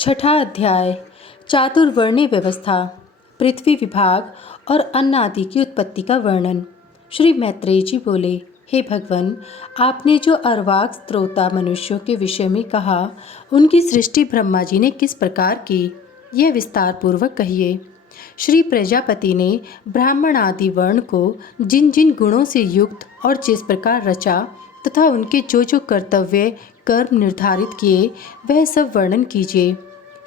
छठा अध्याय चातुर्वर्ण्य व्यवस्था, पृथ्वी विभाग और अन्न आदि की उत्पत्ति का वर्णन। श्री मैत्रेय जी बोले, हे भगवान, आपने जो अर्वाक स्त्रोता मनुष्यों के विषय में कहा, उनकी सृष्टि ब्रह्मा जी ने किस प्रकार की, यह विस्तार पूर्वक कहिए। श्री प्रजापति ने ब्राह्मण आदि वर्ण को जिन जिन गुणों से युक्त और जिस प्रकार रचा तथा उनके जो जो कर्तव्य कर्म निर्धारित किए, वह सब वर्णन कीजिए।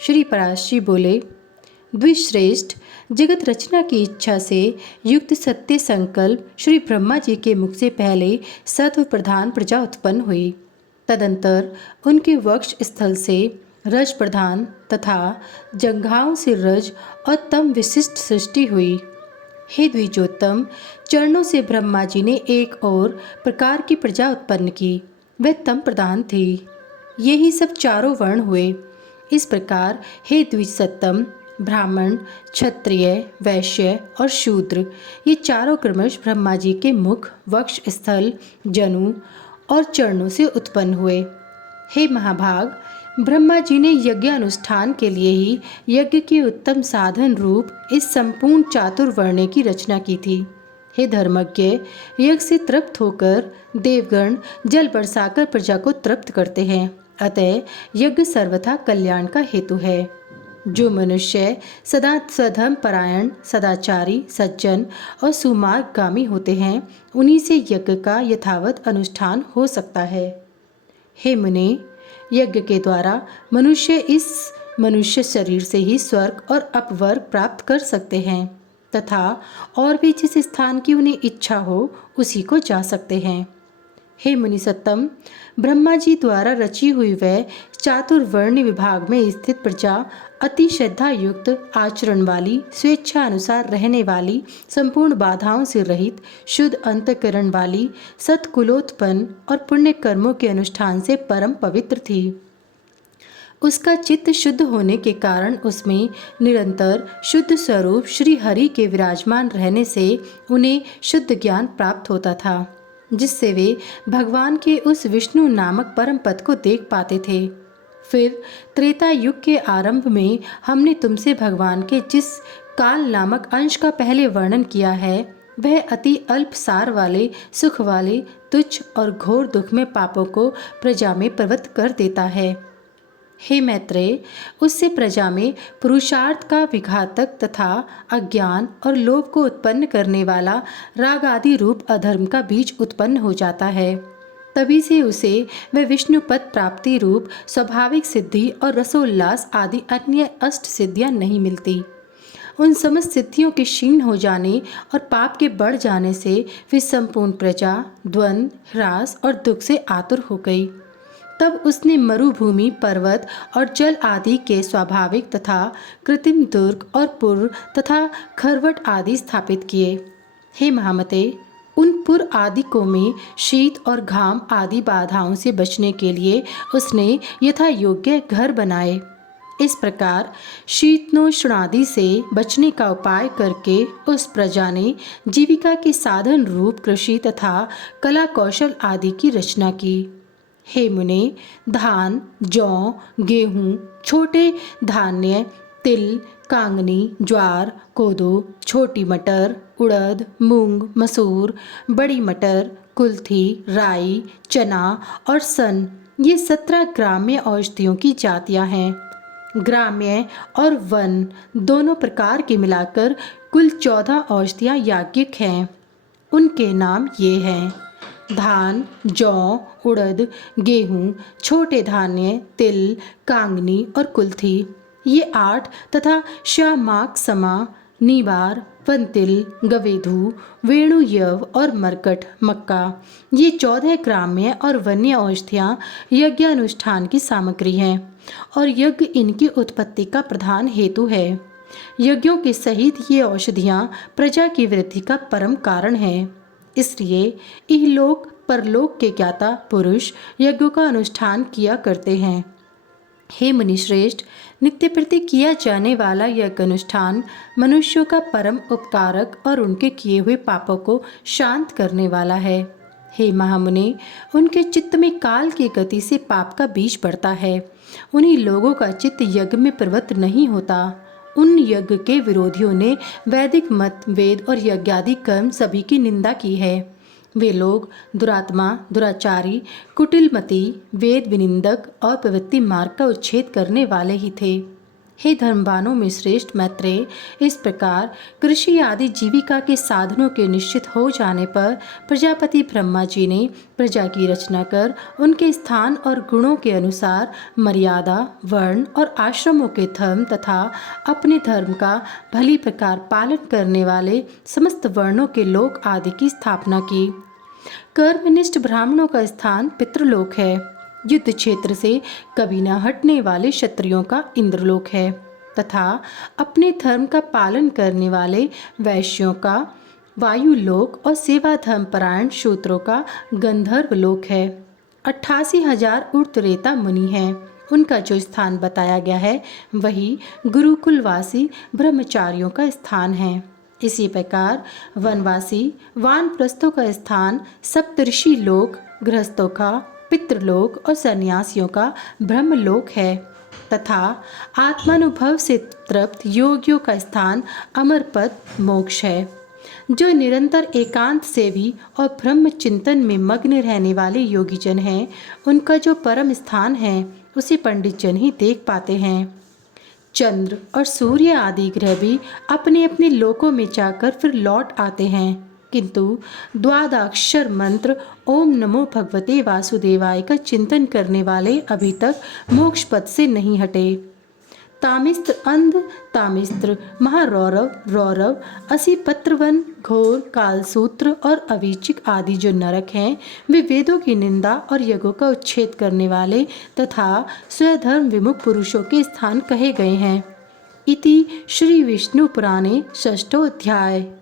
श्री पराशरी बोले, द्विश्रेष्ठ, जगत रचना की इच्छा से युक्त सत्य संकल्प श्री ब्रह्मा जी के मुख से पहले सत्व प्रधान प्रजा उत्पन्न हुई। तदंतर उनके वक्ष स्थल से रज प्रधान तथा जंघाओं से रज और तम विशिष्ट सृष्टि हुई। हे द्विजोत्तम, चरणों से ब्रह्मा जी ने एक और प्रकार की प्रजा उत्पन्न की, वह तम प्रधान थी। यही सब चारों वर्ण हुए। इस प्रकार हे द्विजसत्तम, ब्राह्मण, क्षत्रिय, वैश्य और शूद्र, ये चारों क्रमश ब्रह्मा जी के मुख, वक्ष स्थल, जनु और चरणों से उत्पन्न हुए। हे महाभाग, ब्रह्मा जी ने यज्ञ अनुष्ठान के लिए ही यज्ञ के उत्तम साधन रूप इस संपूर्ण चातुर्वर्ण्य की रचना की थी। हे धर्मज्ञ, यज्ञ से तृप्त होकर देवगण जल बरसाकर प्रजा को तृप्त करते हैं, अतः यज्ञ सर्वथा कल्याण का हेतु है। जो मनुष्य सदा स्वधर्म परायण, सदाचारी, सज्जन और सुमार्गगामी होते हैं, उन्हीं से यज्ञ का यथावत अनुष्ठान हो सकता है। हे मुने, यज्ञ के द्वारा मनुष्य इस मनुष्य शरीर से ही स्वर्ग और अपवर्ग प्राप्त कर सकते हैं तथा और भी जिस स्थान की उन्हें इच्छा हो उसी को जा सकते हैं। हे मुनिसत्तम, ब्रह्मा जी द्वारा रची हुई वह चातुर्वर्ण्य विभाग में स्थित प्रजा अति श्रद्धा युक्त, आचरण वाली, स्वेच्छा अनुसार रहने वाली, संपूर्ण बाधाओं से रहित, शुद्ध अंतःकरण वाली, सत्कुलोत्पन्न और पुण्य कर्मों के अनुष्ठान से परम पवित्र थी। उसका चित्त शुद्ध होने के कारण उसमें निरंतर शुद्ध स्वरूप श्री हरि के विराजमान रहने से उन्हें शुद्ध ज्ञान प्राप्त होता था, जिससे वे भगवान के उस विष्णु नामक परम पद को देख पाते थे। फिर त्रेता युग के आरंभ में हमने तुमसे भगवान के जिस काल नामक अंश का पहले वर्णन किया है, वह अति अल्प सार वाले, सुख वाले, तुच्छ और घोर दुख में पापों को प्रजा में प्रवृत्त कर देता है। हे मैत्रेय, उससे प्रजा में पुरुषार्थ का विघातक तथा अज्ञान और लोभ को उत्पन्न करने वाला राग आदि रूप अधर्म का बीज उत्पन्न हो जाता है। तभी से उसे वह विष्णुपद प्राप्ति रूप स्वाभाविक सिद्धि और रसोल्लास आदि अन्य अष्ट सिद्धियां नहीं मिलती। उन समस्त सिद्धियों के क्षीण हो जाने और पाप के बढ़ जाने से फिर संपूर्ण प्रजा द्वंद्व, ह्रास और दुख से आतुर हो गई। तब उसने मरुभूमि, पर्वत और जल आदि के स्वाभाविक तथा कृत्रिम दुर्ग और पुर तथा खरवट आदि स्थापित किए। हे महामते, उन पुर आदि को में शीत और घाम आदि बाधाओं से बचने के लिए उसने यथा योग्य घर बनाए। इस प्रकार शीतोष्णादि से बचने का उपाय करके उस प्रजा ने जीविका के साधन रूप कृषि तथा कला कौशल आदि की रचना की। हे मुने, धान, जौ, गेहूँ, छोटे धान्य, तिल, कांगनी, ज्वार, कोदो, छोटी मटर, उड़द, मूंग, मसूर, बड़ी मटर, कुल्थी, राई, चना और सन, ये 17 ग्राम्य औषधियों की जातियां हैं। ग्राम्य और वन दोनों प्रकार के मिलाकर कुल 14 औषधियां याज्ञिक हैं। उनके नाम ये हैं: धान, जौ, उड़द, गेहूँ, छोटे धान्य, तिल, कांगनी और कुल्थी, ये 8 तथा श्यामाक, समा, नीबार, वंतिल, गवेधु, वेणुयव और मरकट, मक्का, ये 14 ग्राम्य और वन्य औषधियाँ यज्ञ अनुष्ठान की सामग्री हैं और यज्ञ इनकी उत्पत्ति का प्रधान हेतु है। यज्ञों के सहित ये औषधियाँ प्रजा की वृद्धि का परम कारण हैं। इसलिए इहलोक परलोक के ज्ञाता पुरुष यज्ञों का अनुष्ठान किया करते हैं। हे मुनिश्रेष्ठ, नित्य प्रति किया जाने वाला यज्ञ अनुष्ठान मनुष्यों का परम उपकारक और उनके किए हुए पापों को शांत करने वाला है। हे महामुने, उनके चित्त में काल की गति से पाप का बीज पड़ता है। उन्हीं लोगों का चित्त यज्ञ में प्रवृत्त नहीं होता। उन यज्ञ के विरोधियों ने वैदिक मत, वेद और यज्ञादि कर्म सभी की निंदा की है। वे लोग दुरात्मा, दुराचारी, कुटिलमती, वेद विनिंदक और प्रवृत्ति मार्ग का उच्छेद करने वाले ही थे। हे धर्मवानों में श्रेष्ठ मैत्रेय, इस प्रकार कृषि आदि जीविका के साधनों के निश्चित हो जाने पर प्रजापति ब्रह्मा जी ने प्रजा की रचना कर उनके स्थान और गुणों के अनुसार मर्यादा, वर्ण और आश्रमों के धर्म तथा अपने धर्म का भली प्रकार पालन करने वाले समस्त वर्णों के लोक आदि की स्थापना की। कर्मनिष्ठ ब्राह्मणों का स्थान पितृलोक है। युद्ध क्षेत्र से कभी न हटने वाले क्षत्रियों का इंद्रलोक है तथा अपने धर्म का पालन करने वाले वैश्यों का वायुलोक और सेवा धर्म परायण शूद्रों का गंधर्व लोक है। 88,000 उर्तरेता मुनि हैं। उनका जो स्थान बताया गया है वही गुरुकुलवासी ब्रह्मचारियों का स्थान है। इसी प्रकार वनवासी वानप्रस्थों का स्थान सप्तऋषि लोक, गृहस्थों का पितृलोक और सन्यासियों का ब्रह्मलोक है तथा आत्मानुभव से तृप्त योगियों का स्थान अमरपद मोक्ष है। जो निरंतर एकांत सेवी और ब्रह्म चिंतन में मग्न रहने वाले योगीजन हैं, उनका जो परम स्थान है उसे पंडित जन ही देख पाते हैं। चंद्र और सूर्य आदि ग्रह भी अपने अपने लोकों में जाकर फिर लौट आते हैं, किंतु द्वादशाक्षर मंत्र ओम नमो भगवते वासुदेवाय का चिंतन करने वाले अभी तक मोक्ष पद से नहीं हटे। तामिस्त्र अंध, तामिस्त्र महारौरव, रौरव, असी पत्रवन, घोर, कालसूत्र और अवीचिक आदि जो नरक हैं, वे वेदों की निंदा और यज्ञों का उच्छेद करने वाले तथा स्वधर्म विमुख पुरुषों के स्थान कहे गए हैं। इति श्री विष्णु पुराणे षष्ठोऽध्याय।